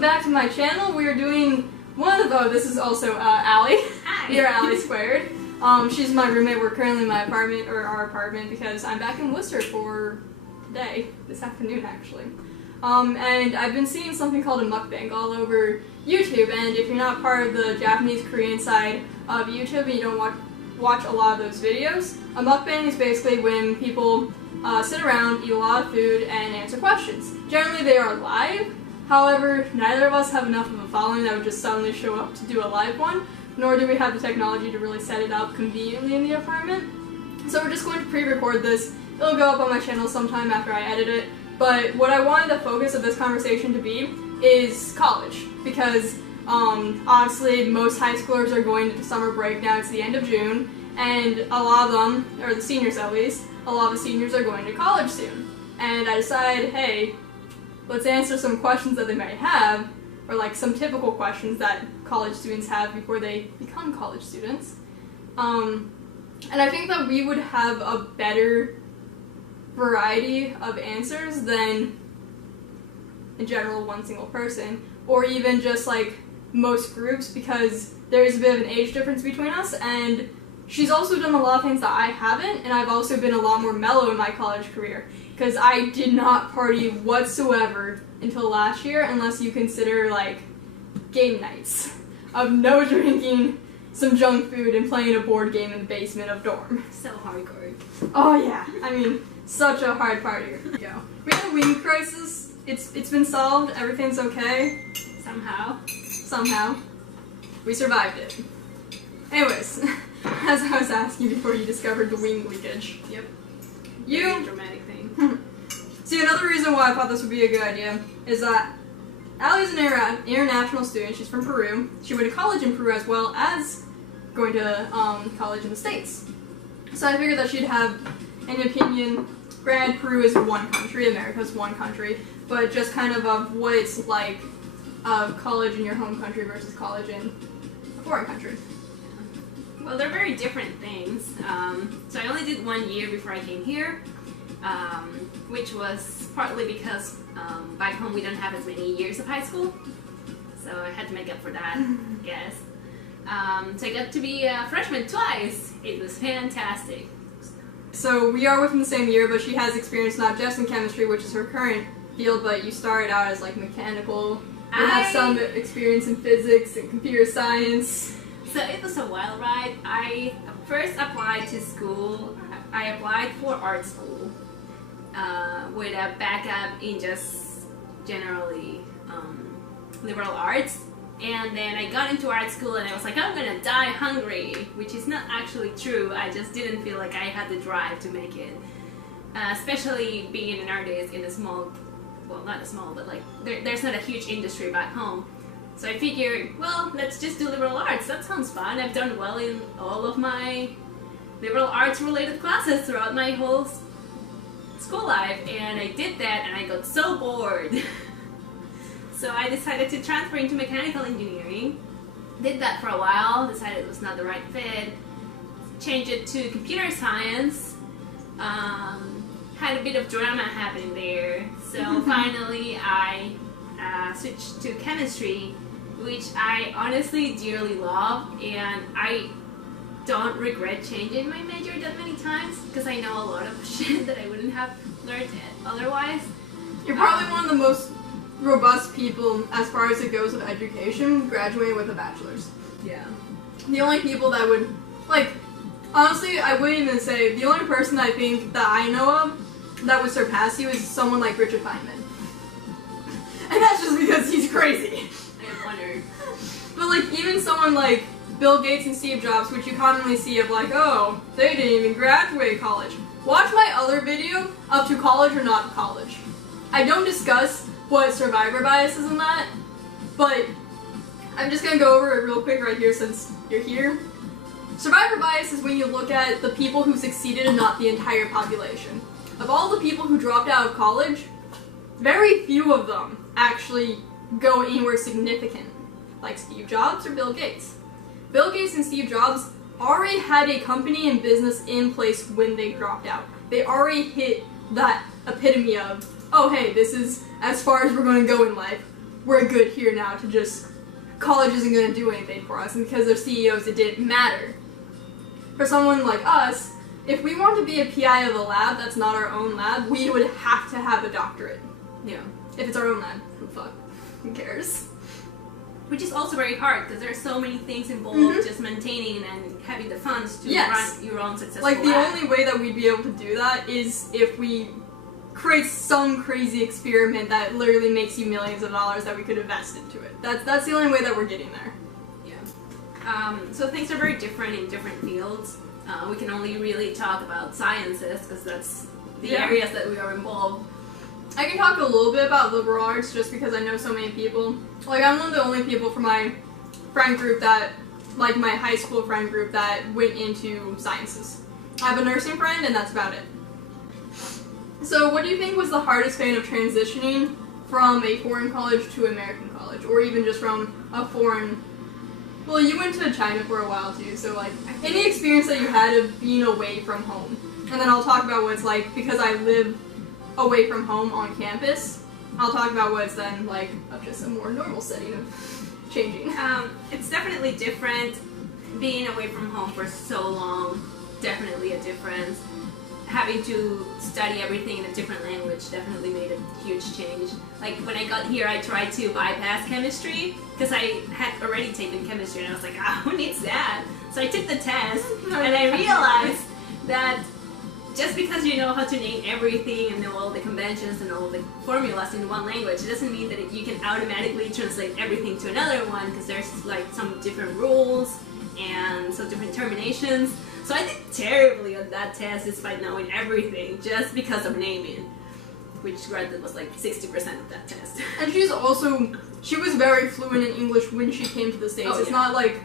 welcome back to my channel. We are doing this is also Ally. Hi. You're Ally Squared. She's my roommate. We're currently in my apartment, or our apartment, because I'm back in Worcester for today, this afternoon actually. And I've been seeing something called a mukbang all over YouTube, and if you're not part of the Japanese Korean side of YouTube and you don't watch a lot of those videos, a mukbang is basically when people sit around, eat a lot of food, and answer questions. Generally they are live, however, neither of us have enough of a following that would just suddenly show up to do a live one, nor do we have the technology to really set it up conveniently in the apartment. So we're just going to pre-record this. It'll go up on my channel sometime after I edit it, but what I wanted the focus of this conversation to be is college, because honestly most high schoolers are going to summer break now. It's the end of June, and a lot of them, or the seniors at least, a lot of the seniors are going to college soon. And I decided, hey, let's answer some questions that they might have, or like some typical questions that college students have before they become college students. And I think that we would have a better variety of answers than in general one single person, or even just like most groups, because there's a bit of an age difference between us, and she's also done a lot of things that I haven't, and I've also been a lot more mellow in my college career, because I did not party whatsoever until last year, unless you consider like game nights of no drinking, some junk food, and playing a board game in the basement of dorm. So hardcore. Oh yeah, I mean, such a hard party. Yeah. We had a wing crisis. It's been solved. Everything's okay. Somehow. We survived it. Anyways, as I was asking before you discovered the wing leakage. Yep. Very dramatic thing. See, another reason why I thought this would be a good idea is that Ally's an international student. She's from Peru. She went to college in Peru as well as going to college in the States. So I figured that she'd have an opinion. Granted, Peru is one country, America's one country, but just kind of what it's like college in your home country versus college in a foreign country. Well, they're very different things. So I only did 1 year before I came here, which was partly because back home we don't have as many years of high school, so I had to make up for that, I guess. So I got to be a freshman twice. It was fantastic. So we are within the same year, but she has experience not just in chemistry, which is her current field, but you started out as like mechanical. You have some experience in physics and computer science. So it was a wild ride. I first applied to school. I applied for art school with a backup in just generally liberal arts. And then I got into art school and I was like, I'm gonna die hungry, which is not actually true. I just didn't feel like I had the drive to make it. Especially being an artist in a small, well not a small, but like there's not a huge industry back home. So I figured, well, let's just do liberal arts. That sounds fun. I've done well in all of my liberal arts related classes throughout my whole school life, and I did that and I got so bored. So I decided to transfer into mechanical engineering. Did that for a while, decided it was not the right fit. Changed it to computer science. Had a bit of drama happening there. So finally I switched to chemistry, which I honestly dearly love, and I don't regret changing my major that many times because I know a lot of shit that I wouldn't have learned otherwise. You're probably one of the most robust people as far as it goes with education, graduating with a bachelor's. Yeah. The only people that would, like, honestly, I wouldn't even say, the only person I think that I know of that would surpass you is someone like Richard Feynman. And that's just because he's crazy. I wondered. But like, even someone like Bill Gates and Steve Jobs, which you commonly see of like, oh, they didn't even graduate college. Watch my other video, up to college or not college. I don't discuss what survivor bias is in that, but I'm just gonna go over it real quick right here since you're here. Survivor bias is when you look at the people who succeeded and not the entire population. Of all the people who dropped out of college, very few of them actually go anywhere significant, like Steve Jobs or Bill Gates. Bill Gates and Steve Jobs already had a company and business in place when they dropped out. They already hit that epitome of, oh hey, this is as far as we're going to go in life. we're good here now to just, college isn't going to do anything for us, and because of CEOs it didn't matter. For someone like us, if we want to be a PI of a lab that's not our own lab, we would have to have a doctorate. Yeah. If it's our own lab, who fuck? Who cares? Which is also very hard because there are so many things involved just maintaining and having the funds to run your own successful Like, the lab. only way that we'd be able to do that is if we create some crazy experiment that literally makes you millions of dollars that we could invest into it. That's the only way that we're getting there. Yeah. So things are very different in different fields. We can only really talk about sciences because that's the areas that we are involved. I can talk a little bit about liberal arts just because I know so many people. Like, I'm one of the only people from my friend group that, like my high school friend group, that went into sciences. I have a nursing friend and that's about it. So what do you think was the hardest kind of transitioning from a foreign college to American college? Or even just from a foreign... Well, you went to China for a while too, so like, any experience that you had of being away from home. And then I'll talk about what it's like, because I live away from home on campus, I'll talk about what it's then like of just a more normal setting of changing. It's definitely different. Being away from home for so long, definitely a difference. Having to study everything in a different language definitely made a huge change. Like when I got here, I tried to bypass chemistry because I had already taken chemistry and I was like, who needs that? So I took the test and I realized that just because you know how to name everything and know all the conventions and all the formulas in one language, it doesn't mean that you can automatically translate everything to another one because there's like some different rules and some different terminations. So I did terribly on that test despite knowing everything just because of naming, which granted was like 60% of that test. And she was very fluent in English when she came to the States. It's not like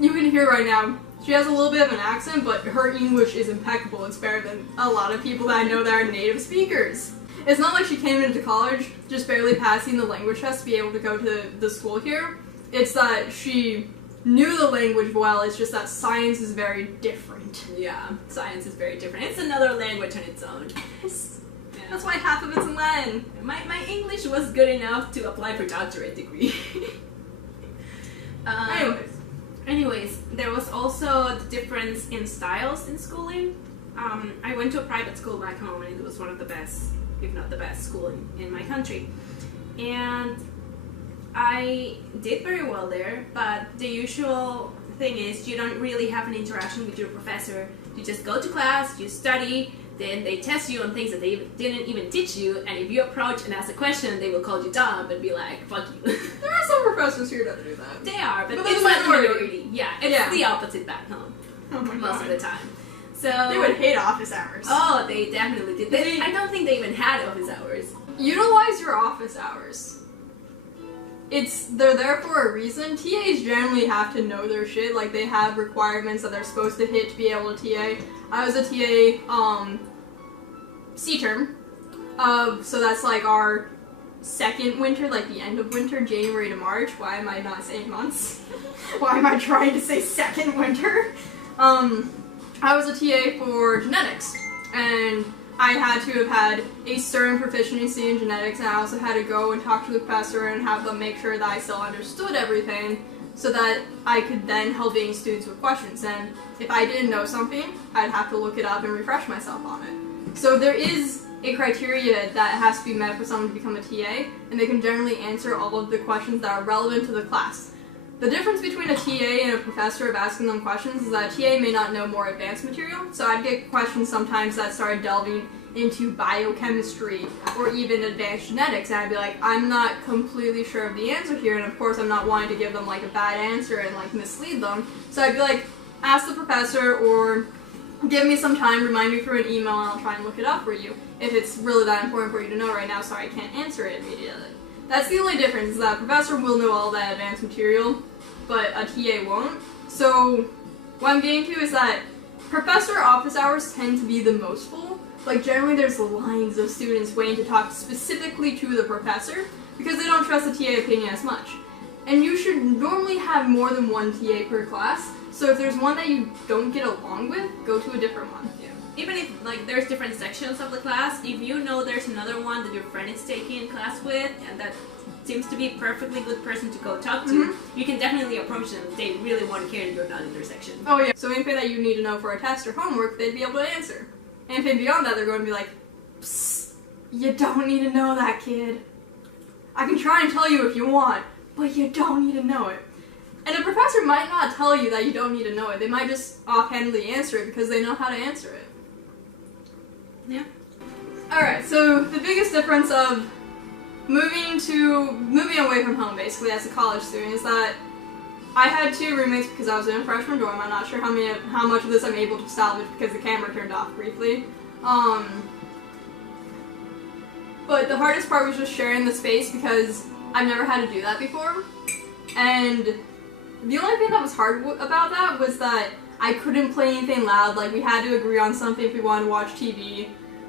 you can hear right now, she has a little bit of an accent, but her English is impeccable. It's better than a lot of people that I know that are native speakers. It's not like she came into college just barely passing the language test to be able to go to the school here. It's that she knew the language well, it's just that science is very different. Yeah, science is very different. It's another language on its own. Yes. Yeah. That's why half of it's in Latin. My English was good enough to apply for doctorate degree. Anyways, there was also the difference in styles in schooling. I went to a private school back home and it was one of the best, if not the best, school in my country. And I did very well there, but the usual thing is you don't really have an interaction with your professor. You just go to class, you study, then they test you on things that they didn't even teach you, and if you approach and ask a question, they will call you dumb and be like, fuck you. There are some professors here that do that. They are, but it's it's not the minority. Yeah, it's the opposite back home. Oh my most God. of the time. So they would hate office hours. Oh, they definitely did. I don't think they even had office hours. Utilize your office hours. They're there for a reason. TAs generally have to know their shit. Like, they have requirements that they're supposed to hit to be able to TA. I was a TA, C-term. So that's like our second winter, like the end of winter, January to March. Why am I not saying months? Why am I trying to say second winter? I was a TA for genetics, and I had to have had a certain proficiency in genetics, and I also had to go and talk to the professor and have them make sure that I still understood everything so that I could then help any students with questions. And if I didn't know something, I'd have to look it up and refresh myself on it. So there is a criteria that has to be met for someone to become a TA, and they can generally answer all of the questions that are relevant to the class. The difference between a TA and a professor of asking them questions is that a TA may not know more advanced material, so I'd get questions sometimes that started delving into biochemistry or even advanced genetics, and I'd be like, I'm not completely sure of the answer here, and of course I'm not wanting to give them like a bad answer and like mislead them, so I'd be like, ask the professor or give me some time, remind me through an email, and I'll try and look it up for you. If it's really that important for you to know right now, sorry I can't answer it immediately. That's the only difference, is that a professor will know all that advanced material, but a TA won't. So what I'm getting to is that professor office hours tend to be the most full. Like, generally there's lines of students waiting to talk specifically to the professor because they don't trust the TA opinion as much. And you should normally have more than one TA per class, so if there's one that you don't get along with, go to a different one. Yeah. even if like there's different sections of the class, if you know there's another one that your friend is taking class with and that seems to be a perfectly good person to go talk to, you can definitely approach them if they really want to care that you're not in their section. Oh yeah. So anything that you need to know for a test or homework, they'd be able to answer. Anything beyond that, they're going to be like, psst, you don't need to know that, kid. I can try and tell you if you want, but you don't need to know it. And a professor might not tell you that you don't need to know it. They might just offhandedly answer it because they know how to answer it. Yeah. Alright, so the biggest difference of moving away from home, basically, as a college student, is that I had 2 roommates because I was in a freshman dorm. I'm not sure how much of this I'm able to salvage because the camera turned off briefly. But the hardest part was just sharing the space because I've never had to do that before. And the only thing that was hard about that was that I couldn't play anything loud. Like, we had to agree on something if we wanted to watch TV.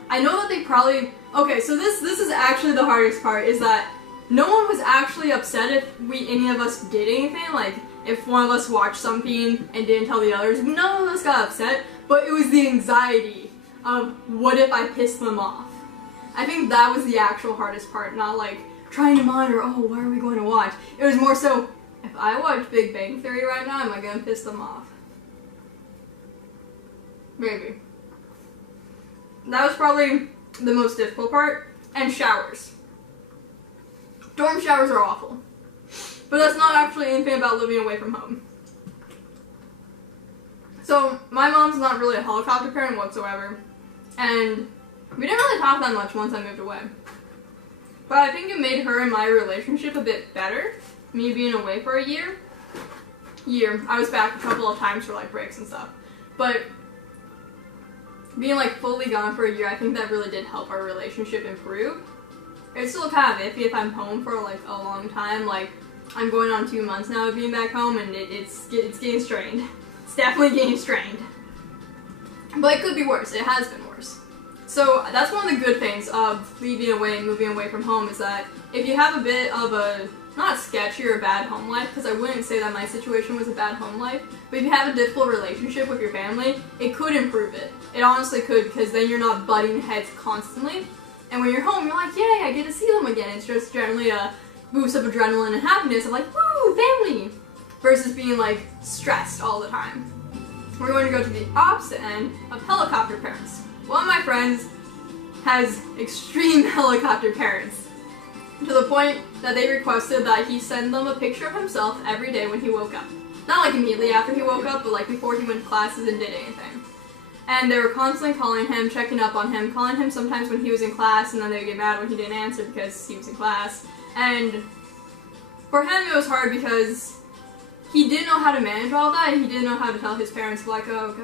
I know that they probably... Okay, so this is actually the hardest part, is that no one was actually upset if any of us did anything. Like, if one of us watched something and didn't tell the others, none of us got upset, but it was the anxiety of what if I pissed them off. I think that was the actual hardest part, not like trying to monitor, oh, what are we going to watch? It was more so, if I watch Big Bang Theory right now, am I going to piss them off? Maybe. That was probably the most difficult part. And showers. Dorm showers are awful. But that's not actually anything about living away from home. So, my mom's not really a helicopter parent whatsoever. And we didn't really talk that much once I moved away. But I think it made her and my relationship a bit better. Me being away for a year. I was back a couple of times for like breaks and stuff. But being like fully gone for a year, I think that really did help our relationship improve. It's still kind of iffy if I'm home for like a long time. Like, I'm going on 2 months now of being back home, and it's getting strained. It's definitely getting strained. But it could be worse. It has been worse. So that's one of the good things of moving away from home, is that if you have a bit of a, not sketchy or bad home life, because I wouldn't say that my situation was a bad home life, but if you have a difficult relationship with your family, it could improve it. It honestly could, because then you're not butting heads constantly. And when you're home, you're like, yay, I get to see them again. It's just generally a boost of adrenaline and happiness of like, woo, family! Versus being like stressed all the time. We're going to go to the opposite end of helicopter parents. One of my friends has extreme helicopter parents. To the point that they requested that he send them a picture of himself every day when he woke up. Not like immediately after he woke up, but like before he went to classes and did anything. And they were constantly calling him, checking up on him, calling him sometimes when he was in class, and then they would get mad when he didn't answer because he was in class. And for him it was hard because he didn't know how to manage all that, and he didn't know how to tell his parents, like, oh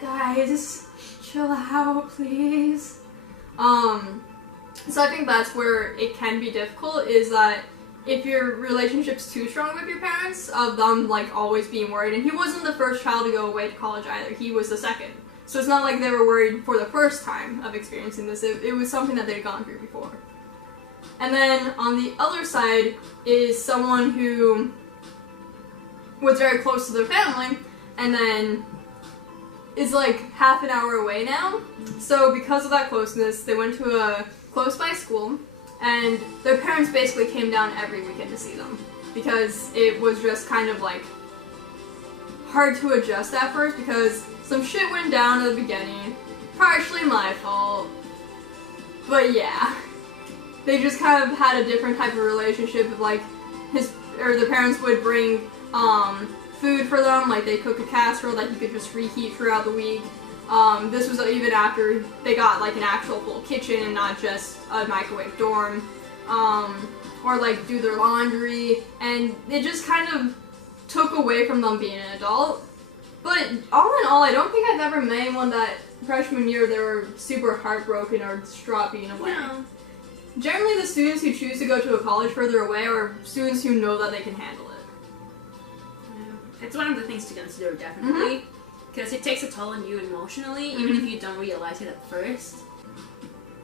guys, chill out, please. So I think that's where it can be difficult, is that if your relationship's too strong with your parents, of them like always being worried, and he wasn't the first child to go away to college either, he was the second. So it's not like they were worried for the first time of experiencing this, it was something that they'd gone through before. And then on the other side is someone who was very close to their family, and then is like half an hour away now. So because of that closeness, they went to a close by school, and their parents basically came down every weekend to see them, because it was just kind of like hard to adjust at first because some shit went down at the beginning, partially my fault, but yeah, they just kind of had a different type of relationship of like the parents would bring food for them, like they cook a casserole that you could just reheat throughout the week. This was even after they got like an actual full kitchen and not just a microwave dorm, or like do their laundry, and it just kind of took away from them being an adult. But all in all, I don't think I've ever met anyone that freshman year they were super heartbroken or distraught being away. No. Generally the students who choose to go to a college further away are students who know that they can handle it. Yeah. It's one of the things to consider, definitely. Because it takes a toll on you emotionally, even if you don't realize it at first.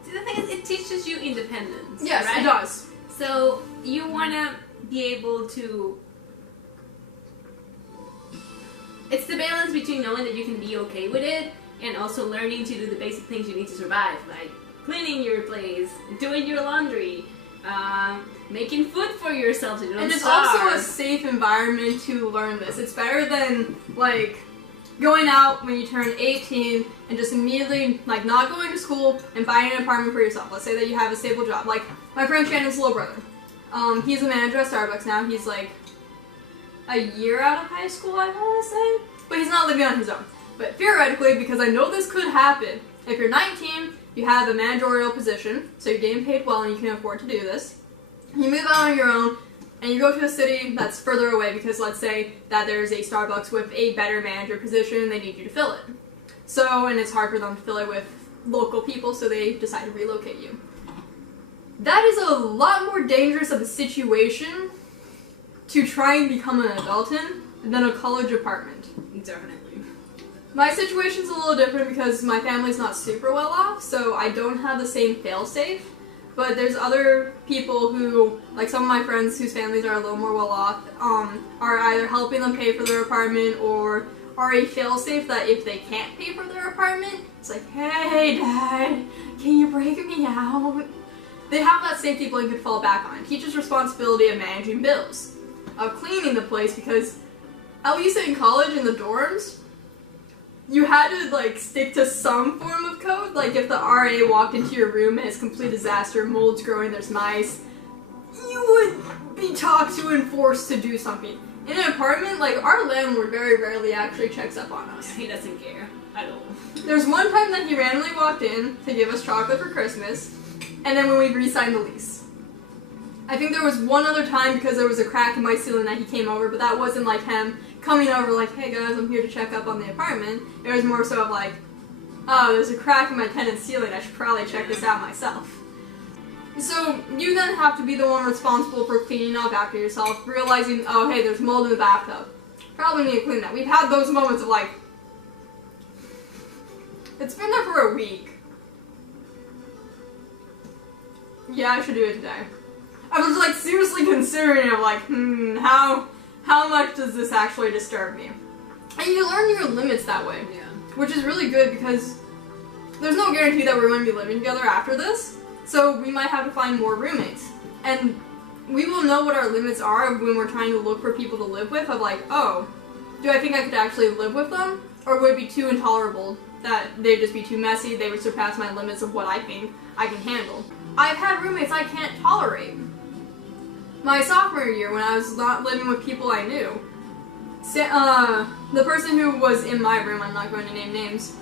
See, the thing is, it teaches you independence. Yes, right? It does. So you want to be able to... It's the balance between knowing that you can be okay with it and also learning to do the basic things you need to survive, like cleaning your place, doing your laundry, making food for yourself so you don't And it's starve. also a safe environment to learn this. It's better than, like, going out when you turn 18 and just immediately, like, not going to school and buying an apartment for yourself. Let's say that you have a stable job. Like, my friend Shannon's little brother. He's a manager at Starbucks now. He's, like, a year out of high school, I want to say. But he's not living on his own. But theoretically, because I know this could happen, if you're 19, you have a managerial position, so you're getting paid well and you can afford to do this. You move out on your own, and you go to a city that's further away because let's say that there's a Starbucks with a better manager position and they need you to fill it. So, and it's hard for them to fill it with local people, so they decide to relocate you. That is a lot more dangerous of a situation to try and become an adult in than a college apartment. Definitely. My situation's a little different because my family's not super well off, so I don't have the same fail-safe. But there's other people who, like some of my friends whose families are a little more well off, are either helping them pay for their apartment or are a fail-safe that if they can't pay for their apartment, it's like, hey Dad, can you break me out? They have that safety blanket to fall back on. It teaches responsibility of managing bills, of cleaning the place, because at least in college in the dorms, you had to, like, stick to some form of code. Like, if the RA walked into your room and it's complete disaster, mold's growing, there's mice, you would be talked to and forced to do something. In an apartment, like, our landlord very rarely actually checks up on us. He doesn't care at all. There's one time that he randomly walked in to give us chocolate for Christmas, and then when we re-signed the lease. I think there was one other time because there was a crack in my ceiling that he came over, but that wasn't like him coming over like, hey guys, I'm here to check up on the apartment. It was more so of like, oh, there's a crack in my tenant's ceiling, I should probably check this out myself. So you then have to be the one responsible for cleaning up after yourself, realizing, oh hey, there's mold in the bathtub. Probably need to clean that. We've had those moments of like, it's been there for a week. Yeah, I should do it today. I was like seriously considering it, like, how much does this actually disturb me? And you learn your limits that way. Yeah. Which is really good because there's no guarantee that we're going to be living together after this. So we might have to find more roommates. And we will know what our limits are when we're trying to look for people to live with, of like, oh, do I think I could actually live with them? Or would it be too intolerable that they'd just be too messy, they would surpass my limits of what I think I can handle. I've had roommates I can't tolerate. My sophomore year, when I was not living with people I knew, the person who was in my room, I'm not going to name names,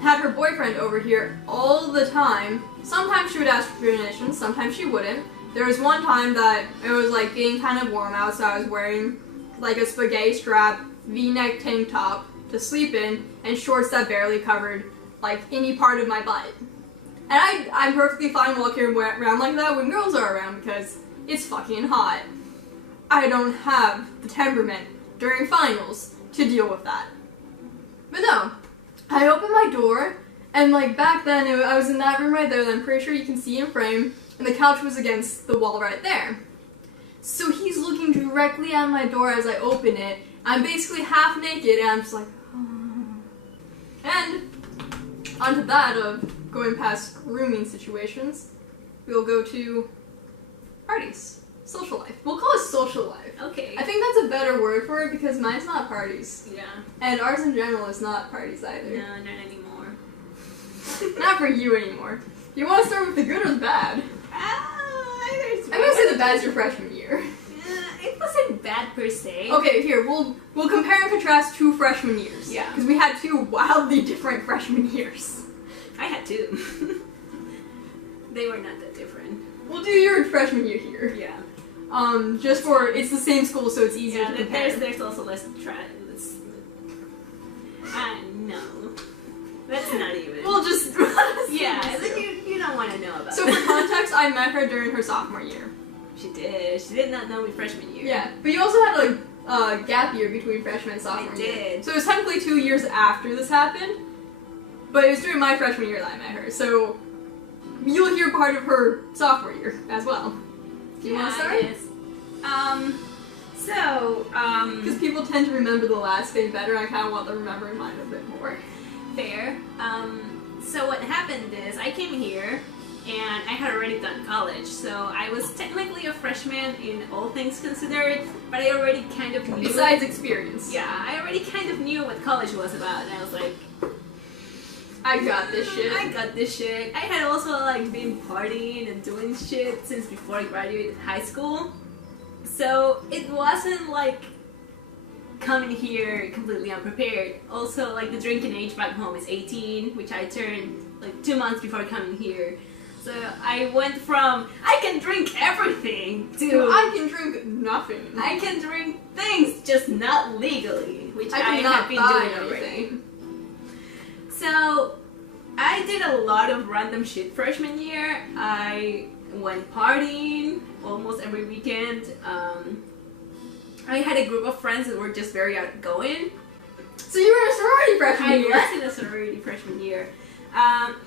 had her boyfriend over here all the time. Sometimes she would ask for permission, sometimes she wouldn't. There was one time that it was like getting kind of warm out, so I was wearing like a spaghetti strap V-neck tank top to sleep in and shorts that barely covered like any part of my butt. And I'm perfectly fine walking around like that when girls are around because it's fucking hot. I don't have the temperament during finals to deal with that. But no, I opened my door and like back then I was in that room right there that I'm pretty sure you can see in frame, and the couch was against the wall right there. So he's looking directly at my door as I open it. I'm basically half naked and I'm just like, oh. And onto that of going past rooming situations, we'll go to parties. Social life. We'll call it social life. Okay. I think that's a better word for it because mine's not parties. Yeah. And ours in general is not parties either. No, not anymore. Not for you anymore. You want to start with the good or the bad? I'm gonna say the bad's your freshman year. It wasn't bad per se. Okay, here, we'll compare and contrast 2 freshman years. Yeah. Because we had 2 wildly different freshman years. I had 2. They were not that different. We'll do your freshman year here. Yeah. Just for, it's the same school, so it's easier to compare. There's also less no. That's not even. We'll just... yeah, you don't want to know about So that. for context, I met her during her sophomore year. She did. She did not know me freshman year. Yeah, but you also had a gap year between freshman and sophomore year. I did. So it was technically 2 years after this happened, but it was during my freshman year that I met her, so you'll hear part of her sophomore year as well. Do you want to start? Yes. Because people tend to remember the last day better, I kind of want them remembering mine a bit more. fair. So what happened is I came here and I had already done college, so I was technically a freshman in all things considered, but I already kind of knew. Besides experience. Yeah, I already kind of knew what college was about, and I was like, I got this shit. I got this shit. I had also like been partying and doing shit since before I graduated high school, so it wasn't like coming here completely unprepared. Also, like the drinking age back home is 18, which I turned like 2 months before coming here. So I went from I can drink everything to I can drink nothing. I can drink things, just not legally, which I cannot have been buy doing already. anything. So I did a lot of random shit freshman year. I went partying almost every weekend. I had a group of friends that were just very outgoing. So you were in a sorority freshman year? I was in a sorority freshman year.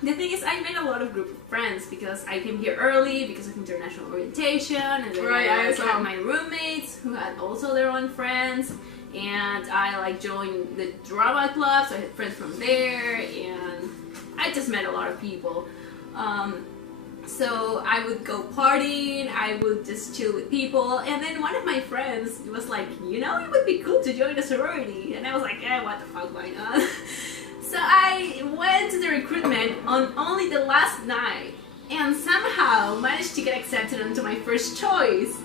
The thing is, I made a lot of group of friends because I came here early because of international orientation, and then I had my roommates who had also their own friends, and I like joined the drama club, so I had friends from there, and I just met a lot of people. So I would go partying, I would just chill with people, and then one of my friends was like, you know, it would be cool to join a sorority, and I was like, yeah, what the fuck, why not? So I went to the recruitment on only the last night, and somehow managed to get accepted into my first choice.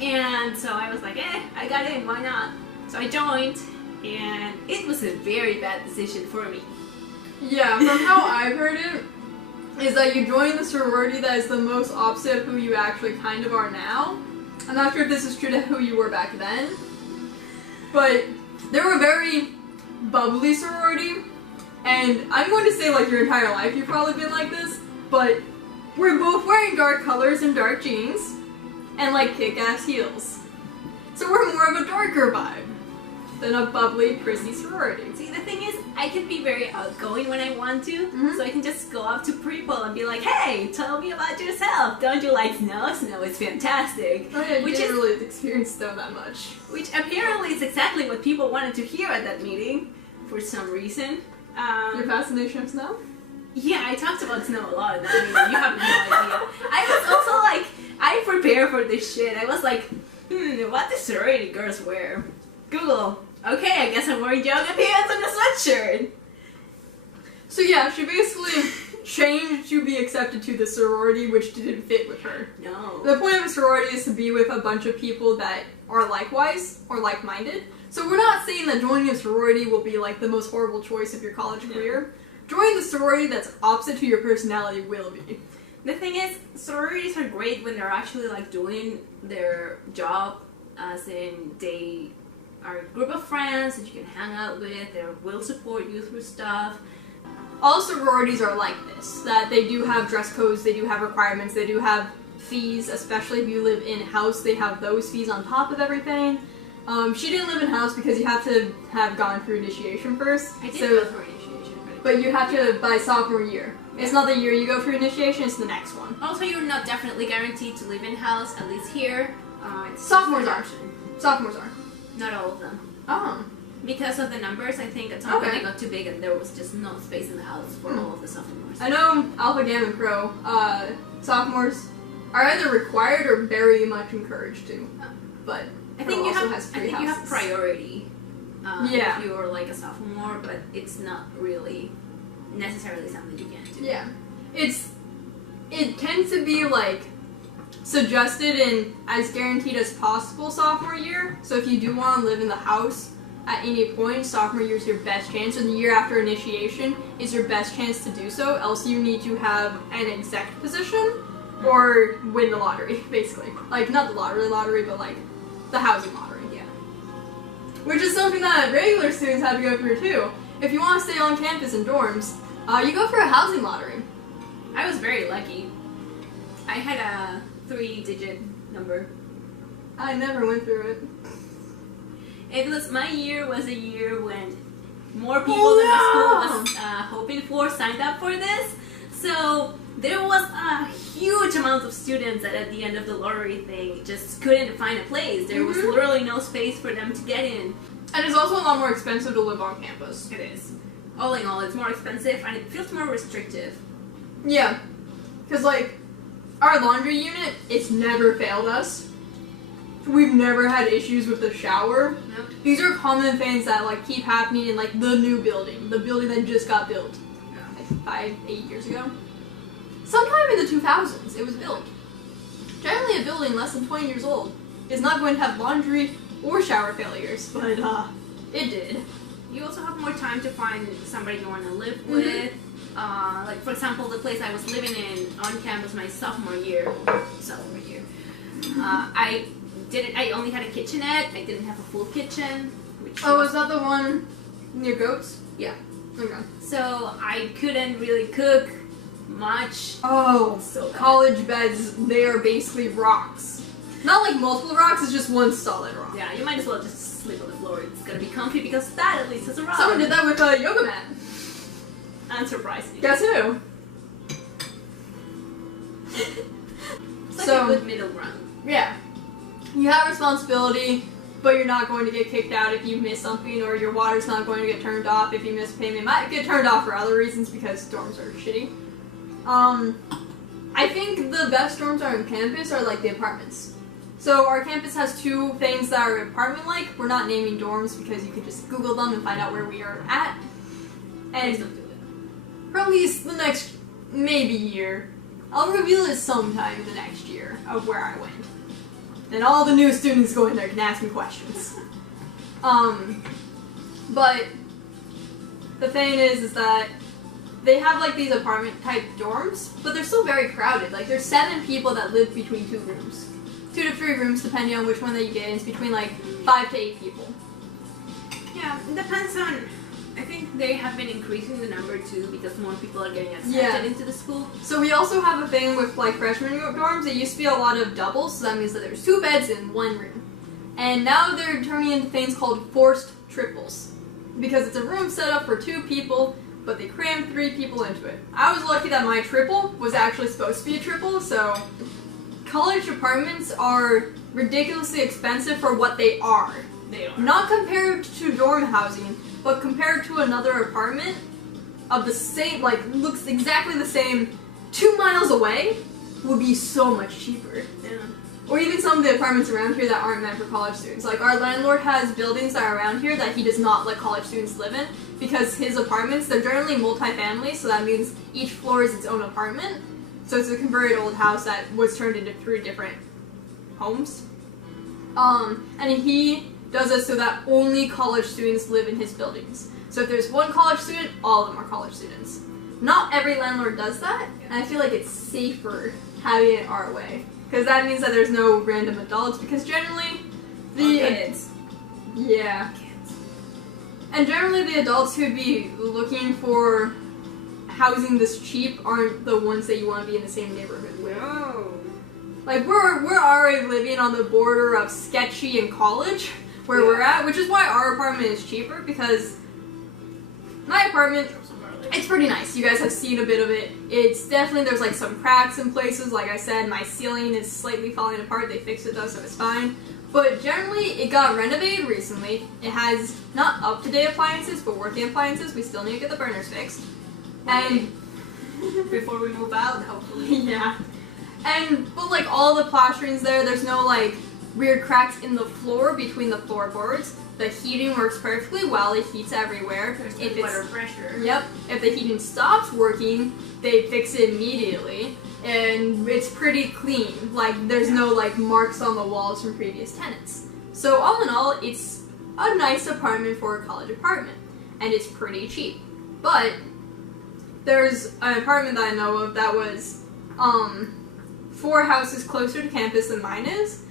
And so I was like, I got in, why not? So I joined, and it was a very bad decision for me. Yeah, from how I've heard it, is that you join the sorority that is the most opposite of who you actually kind of are now. I'm not sure if this is true to who you were back then, but they were a very bubbly sorority, and I'm going to say like your entire life you've probably been like this, but we're both wearing dark colors and dark jeans, and like kick-ass heels. So we're more of a darker vibe than a bubbly, prissy sorority. See, the thing is, I can be very outgoing when I want to, so I can just go up to people and be like, hey, tell me about yourself. Don't you like snow? Snow is fantastic. Oh yeah, you didn't really experience snow that much. Which apparently is exactly what people wanted to hear at that meeting, for some reason. Your fascination of snow? Yeah, I talked about snow a lot at that meeting. You have no idea. I was also like, I prepared for this shit. I was like, what do sorority girls wear? Google. Okay, I guess I'm wearing yoga pants and a sweatshirt. So yeah, she basically changed to be accepted to the sorority, which didn't fit with her. No. The point of a sorority is to be with a bunch of people that are likewise or like-minded. So we're not saying that joining a sorority will be like the most horrible choice of your college career. Joining the sorority that's opposite to your personality will be. The thing is, sororities are great when they're actually like doing their job, as in they are a group of friends that you can hang out with, they will support you through stuff. All sororities are like this, that they do have dress codes, they do have requirements, they do have fees, especially if you live in-house, they have those fees on top of everything. She didn't live in-house because you have to have gone through initiation first. I did go through initiation. But you have to by sophomore year. It's not the year you go through initiation, it's the next one. Also, you're not definitely guaranteed to live in-house, at least here. Sophomores are. Sophomores are. Not all of them. Oh. Because of the numbers, I think at some point they got too big and there was just no space in the house for all of the sophomores. I know Alpha, Gamma, and Pro, sophomores are either required or very much encouraged to. But I think you have priority yeah. if you're like a sophomore, but it's not really necessarily something you can do. Yeah. It tends to be like suggested in as guaranteed as possible sophomore year. So if you do want to live in the house at any point, sophomore year is your best chance, and the year after initiation is your best chance to do so, else you need to have an exec position or win the lottery, basically. Like, not the lottery, but like the housing lottery. Yeah. Which is something that regular students have to go through too. If you want to stay on campus in dorms, you go for a housing lottery. I was very lucky. I had a 3-digit number. I never went through it. My year was a year when more people than the school was hoping for signed up for this. So there was a huge amount of students that at the end of the lottery thing just couldn't find a place. There was literally no space for them to get in. And it's also a lot more expensive to live on campus. It is. all in all, it's more expensive and it feels more restrictive. Yeah, because like our laundry unit, it's never failed us. We've never had issues with the shower. Nope. These are common things that like keep happening in like the new building, the building that just got built, like 5-8 years ago. Sometime in the 2000s, it was built. Generally, a building less than 20 years old is not going to have laundry or shower failures, but it did. You also have more time to find somebody you want to live with. Like for example, the place I was living in on campus my sophomore year. I only had a kitchenette. I didn't have a full kitchen. Oh, is that the one near goats? Yeah. Okay. So I couldn't really cook much. Oh, so college beds, they are basically rocks. Not like multiple rocks, it's just one solid rock. Yeah, you might as well just sleep on the floor. It's gonna be comfy because that at least is a rock. Someone did that with a yoga mat. Unsurprised me. Guess who? It's like a good middle ground. Yeah. You have responsibility, but you're not going to get kicked out if you miss something, or your water's not going to get turned off if you miss payment. It might get turned off for other reasons because dorms are shitty. I think the best dorms are on campus are like the apartments. So our campus has two things that are apartment-like. We're not naming dorms because you can just Google them and find out where we are at. And for at least the next maybe year, I'll reveal it sometime in the next year of where I went. And all the new students going there can ask me questions. But the thing is that they have like these apartment type dorms, but they're still very crowded. Like there's 7 people that live between 2 rooms. 2 to 3 rooms depending on which one that you get. It's between like 5 to 8 people. Yeah, it depends on. I think they have been increasing the number too because more people are getting accepted into the school. So we also have a thing with like freshman dorms. It used to be a lot of doubles, so that means that there's 2 beds in 1 room. And now they're turning into things called forced triples. Because it's a room set up for 2 people, but they crammed 3 people into it. I was lucky that my triple was actually supposed to be a triple, so college apartments are ridiculously expensive for what they are. They are. Not compared to dorm housing, but compared to another apartment of the same, like, looks exactly the same 2 miles away would be so much cheaper. Yeah. Or even some of the apartments around here that aren't meant for college students. Like, our landlord has buildings that are around here that he does not let college students live in because his apartments, they're generally multi-family, so that means each floor is its own apartment. So it's a converted old house that was turned into 3 different homes. And he does it so that only college students live in his buildings. So if there's 1 college student, all of them are college students. Not every landlord does that, and I feel like it's safer having it our way. Because that means that there's no random adults, because generally the kids. Yeah. Kids. And generally the adults who'd be looking for housing this cheap aren't the ones that you want to be in the same neighborhood with. Oh. Like we're already living on the border of sketchy and college where we're at, which is why our apartment is cheaper, because my apartment, it's pretty nice. You guys have seen a bit of it. It's definitely, there's like some cracks in places. Like I said, my ceiling is slightly falling apart. They fixed it though, so it's fine. But generally, it got renovated recently. It has not up-to-date appliances, but working appliances. We still need to get the burners fixed. And before we move out, hopefully. Yeah. But like all the plastering's there. There's no like weird cracks in the floor between the floorboards. The heating works perfectly well. It heats everywhere. There's water pressure. Yep. If the heating stops working, they fix it immediately. And it's pretty clean. Like, there's no, like, marks on the walls from previous tenants. So, all in all, it's a nice apartment for a college apartment. And it's pretty cheap. But there's an apartment that I know of that was 4 houses closer to campus than mine is.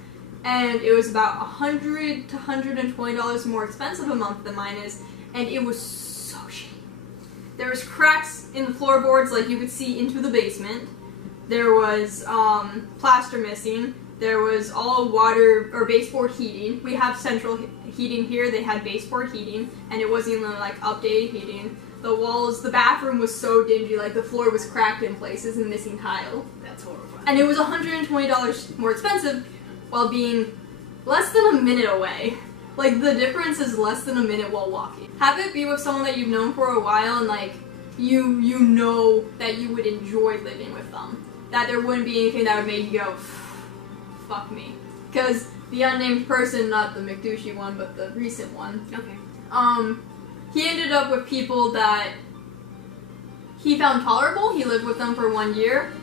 And it was about $100 to $120 more expensive a month than mine is, and it was so cheap. There was cracks in the floorboards, like you could see into the basement. There was plaster missing. There was all water or baseboard heating. We have central heating here. They had baseboard heating, and it wasn't even like updated heating. The walls, the bathroom was so dingy, like the floor was cracked in places and missing tile. That's horrifying. And it was $120 more expensive, while being less than a minute away Like, the difference is less than a minute while walking. Have it be with someone that you've known for a while and, like, you know that you would enjoy living with them. That there wouldn't be anything that would make you go, fuck me. Because the unnamed person, not the McDouchey one, but the recent one. Okay. He ended up with people that he found tolerable. He lived with them for 1 year.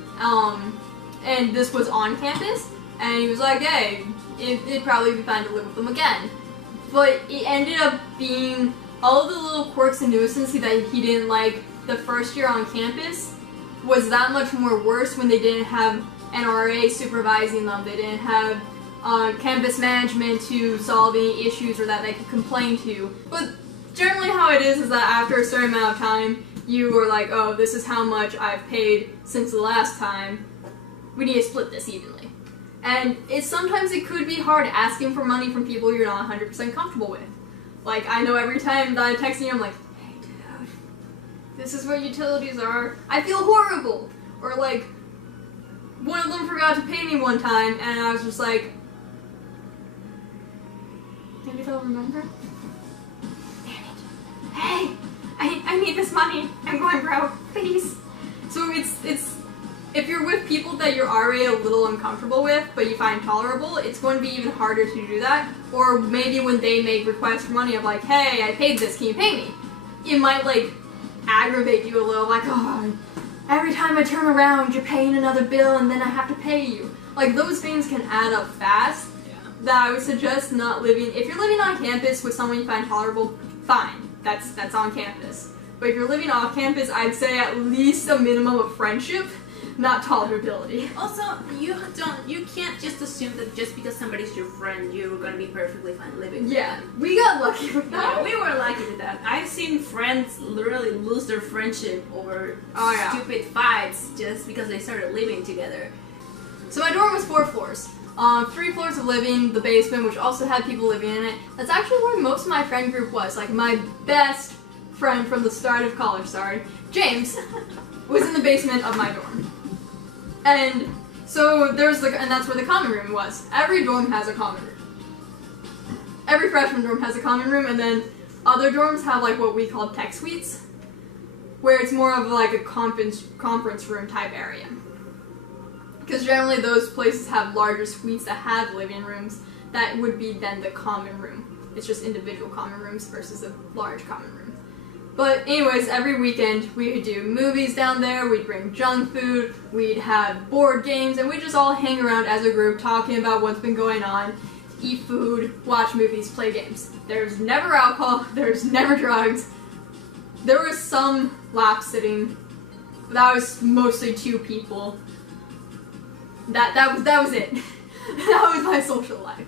And this was on campus. And he was like, hey, it'd probably be fine to live with them again. But it ended up being all of the little quirks and nuisances that he didn't like the first year on campus was that much more worse when they didn't have an RA supervising them. They didn't have campus management to solve any issues or that they could complain to. But generally how it is that after a certain amount of time, you are like, oh, this is how much I've paid since the last time. We need to split this evenly. And sometimes it could be hard asking for money from people you're not 100% comfortable with. Like, I know every time that I'm texting you, I'm like, hey dude, this is what utilities are. I feel horrible. Or like, one of them forgot to pay me one time, and I was just like, maybe they'll remember? Damn it. Hey, I need this money. I'm going broke, please. So it's if you're with people that you're already a little uncomfortable with, but you find tolerable, it's going to be even harder to do that. Or maybe when they make requests for money of like, hey, I paid this, can you pay me? It might like aggravate you a little, like, oh, every time I turn around, you're paying another bill and then I have to pay you. Like, those things can add up fast. Yeah. That I would suggest not living. If you're living on campus with someone you find tolerable, fine. That's on campus. But if you're living off campus, I'd say at least a minimum of friendship, not tolerability. Also, you can't just assume that just because somebody's your friend, you're gonna be perfectly fine living with them. We got lucky with that. Yeah, we were lucky with that. I've seen friends literally lose their friendship over stupid fights just because they started living together. So my dorm was 4 floors. 3 floors of living, the basement, which also had people living in it. That's actually where most of my friend group was. Like, my best friend from the start of college, James, was in the basement of my dorm. And so and that's where the common room was. Every dorm has a common room. Every freshman dorm has a common room, and then other dorms have like what we call tech suites, where it's more of like a conference room type area. Because generally those places have larger suites that have living rooms that would be then the common room. It's just individual common rooms versus a large common room. But anyways, every weekend we would do movies down there, we'd bring junk food, we'd have board games, and we'd just all hang around as a group talking about what's been going on, eat food, watch movies, play games. There's never alcohol, there's never drugs. There was some lap sitting, but that was mostly 2 people. That was it. That was my social life.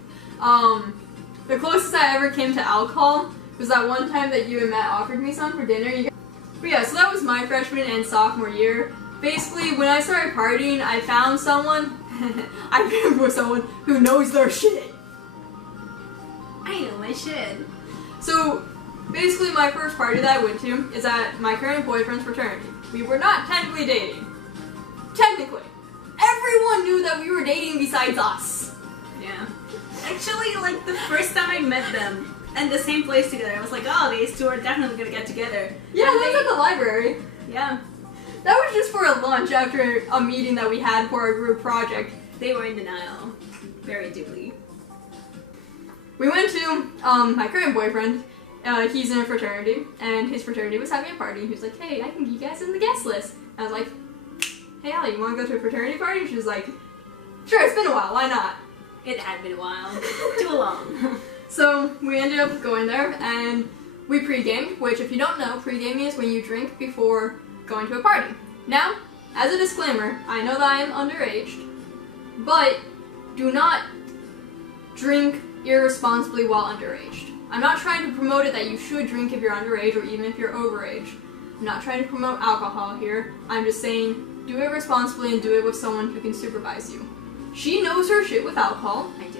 The closest I ever came to alcohol was that one time that you and Matt offered me some for dinner. But yeah, so that was my freshman and sophomore year. Basically, when I started partying, I found someone, I've been with someone who knows their shit. I know my shit. So, basically my first party that I went to is at my current boyfriend's fraternity. We were not technically dating. Technically. Everyone knew that we were dating besides us. Yeah. Actually, like, the first time I met them, and the same place together, I was like, oh, these 2 are definitely gonna get together. Yeah, that was at the library. Yeah. That was just for a lunch after a meeting that we had for our group project. They were in denial. Very deeply. We went to my current boyfriend. He's in a fraternity, and his fraternity was having a party. He was like, hey, I can get you guys in the guest list. And I was like, hey, Allie, you want to go to a fraternity party? And she was like, sure, it's been a while, why not? It had been a while. Too long. So we ended up going there, and we pre-gamed, which if you don't know, pre-gaming is when you drink before going to a party. Now, as a disclaimer, I know that I am underage, but do not drink irresponsibly while underage. I'm not trying to promote it that you should drink if you're underage or even if you're overage. I'm not trying to promote alcohol here. I'm just saying do it responsibly and do it with someone who can supervise you. She knows her shit with alcohol. I do.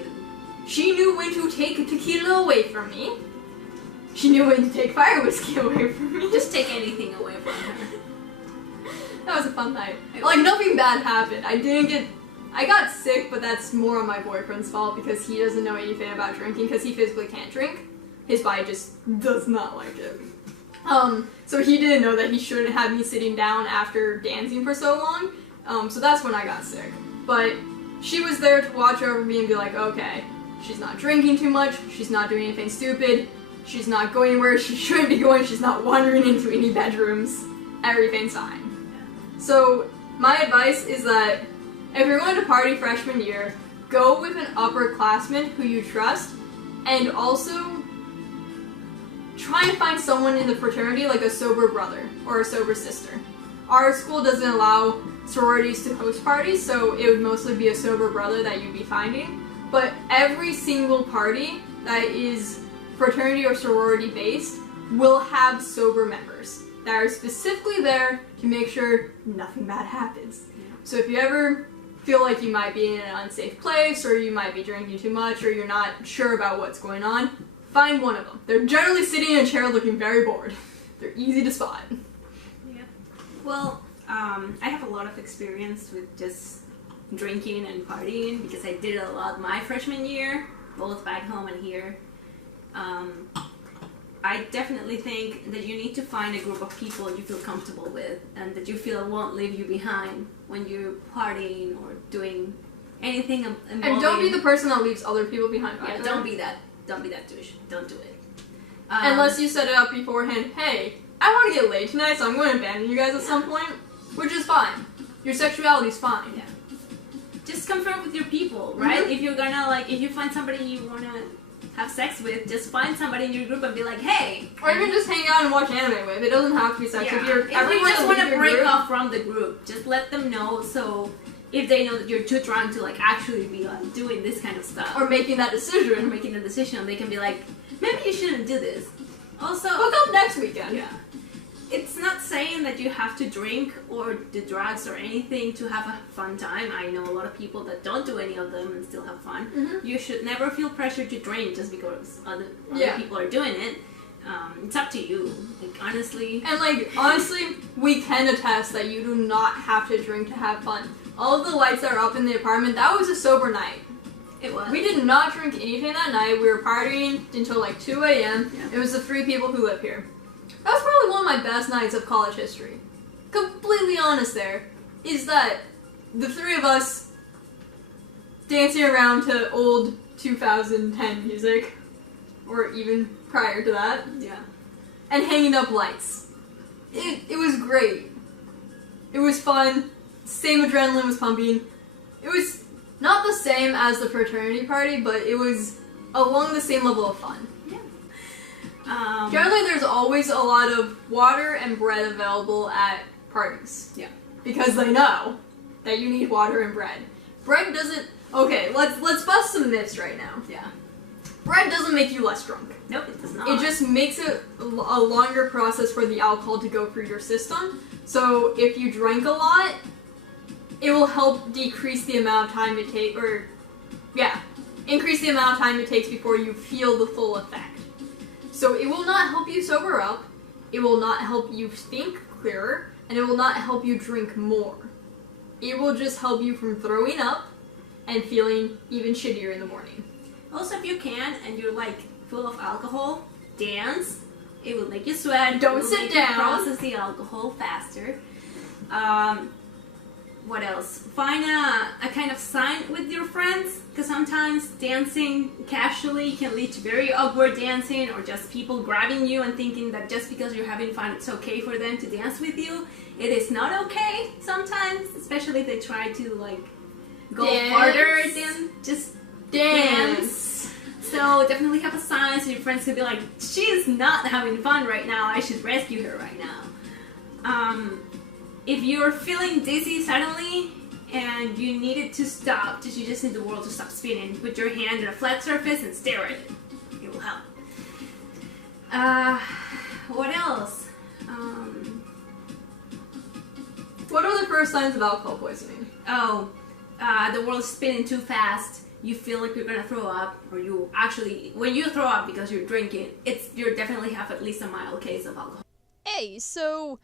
She knew when to take tequila away from me. She knew when to take fire whiskey away from me. Just take anything away from her. That was a fun night. Like, nothing bad happened. I I got sick, but that's more on my boyfriend's fault because he doesn't know anything about drinking because he physically can't drink. His body just does not like it. So he didn't know that he shouldn't have me sitting down after dancing for so long. So that's when I got sick. But she was there to watch over me and be like, okay, she's not drinking too much, she's not doing anything stupid, she's not going anywhere she shouldn't be going, she's not wandering into any bedrooms, everything's fine. So my advice is that if you're going to party freshman year, go with an upperclassman who you trust, and also try and find someone in the fraternity, like a sober brother or a sober sister. Our school doesn't allow sororities to host parties, so it would mostly be a sober brother that you'd be finding. But every single party that is fraternity or sorority based will have sober members that are specifically there to make sure nothing bad happens. So if you ever feel like you might be in an unsafe place, or you might be drinking too much, or you're not sure about what's going on, find one of them. They're generally sitting in a chair looking very bored. They're easy to spot. Yeah. Well, I have a lot of experience with just drinking and partying because I did it a lot my freshman year, both back home and here. I definitely think that you need to find a group of people you feel comfortable with and that you feel won't leave you behind when you're partying or doing anything involving... And don't be the person that leaves other people behind. Yeah, don't be that douche. Don't do it. Unless you set it up beforehand, hey, I want to get laid tonight, so I'm going to abandon you guys at some point, which is fine. Your sexuality's fine. Yeah. Just confirm with your people, right? Mm-hmm. If you're gonna, like, if you find somebody you wanna have sex with, just find somebody in your group and be like, hey. Or even just hang out and watch anime with. It doesn't have to be sex. Yeah. If you just want to break off from the group, just let them know, so if they know that you're too drunk to like actually be like doing this kind of stuff. Or making that decision. They can be like, maybe you shouldn't do this. Also, hook up next weekend. Yeah. It's not saying that you have to drink or do drugs or anything to have a fun time. I know a lot of people that don't do any of them and still have fun. Mm-hmm. You should never feel pressure to drink just because other people are doing it. It's up to you. Like, honestly. And like, honestly, we can attest that you do not have to drink to have fun. All of the lights that are up in the apartment, that was a sober night. It was. We did not drink anything that night. We were partying until like 2 a.m. Yeah. It was the 3 people who live here. That was probably one of my best nights of college history. Completely honest there, is that the 3 of us dancing around to old 2010 music, or even prior to that. Yeah. And hanging up lights. It was great. It was fun. Same adrenaline was pumping. It was not the same as the fraternity party, but it was along the same level of fun. Yeah. Generally, there's always a lot of water and bread available at parties. Yeah. Because they know that you need water and bread. Bread doesn't... Okay, let's bust some myths right now. Yeah. Bread doesn't make you less drunk. Nope, it does not. It just makes it a longer process for the alcohol to go through your system. So if you drank a lot, it will help decrease the amount of time it takes, increase the amount of time it takes before you feel the full effect. So it will not help you sober up, it will not help you think clearer, and it will not help you drink more. It will just help you from throwing up and feeling even shittier in the morning. Also, if you can, and you're like full of alcohol, dance. It will make you sweat. Don't sit down. Process the alcohol faster. What else? Find a kind of sign with your friends, because sometimes dancing casually can lead to very awkward dancing, or just people grabbing you and thinking that just because you're having fun it's okay for them to dance with you. It is not okay sometimes, especially if they try to like go farther than just dance. So definitely have a sign so your friends can be like, she's not having fun right now, I should rescue her right now. If you're feeling dizzy suddenly and you need it to stop, you just need the world to stop spinning, put your hand on a flat surface and stare at it. It will help. What else? What are the first signs of alcohol poisoning? The world's spinning too fast. You feel like you're gonna throw up, or you actually, when you throw up because you're drinking, you definitely have at least a mild case of alcohol. Hey, so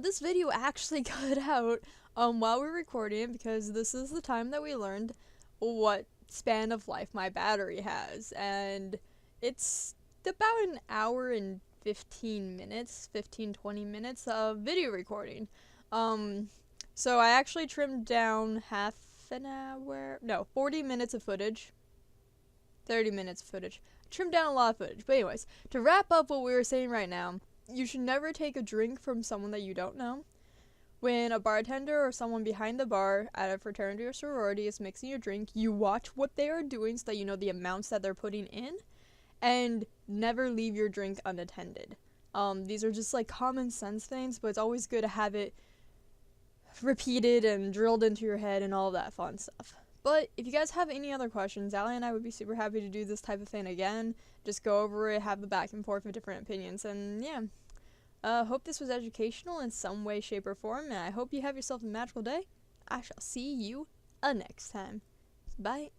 this video actually cut out while we're recording, because this is the time that we learned what span of life my battery has, and it's about an hour and 20 minutes of video recording. So I actually trimmed down 40 minutes of footage. 30 minutes of footage. Trimmed down a lot of footage. But anyways, to wrap up what we were saying right now, you should never take a drink from someone that you don't know. When a bartender or someone behind the bar at a fraternity or sorority is mixing your drink, you watch what they are doing so that you know the amounts that they're putting in, and never leave your drink unattended. These are just like common sense things, but it's always good to have it repeated and drilled into your head and all that fun stuff. But if you guys have any other questions, Ally and I would be super happy to do this type of thing again. Just go over it, have the back and forth of different opinions, and yeah. Hope this was educational in some way, shape, or form, and I hope you have yourself a magical day. I shall see you next time. Bye.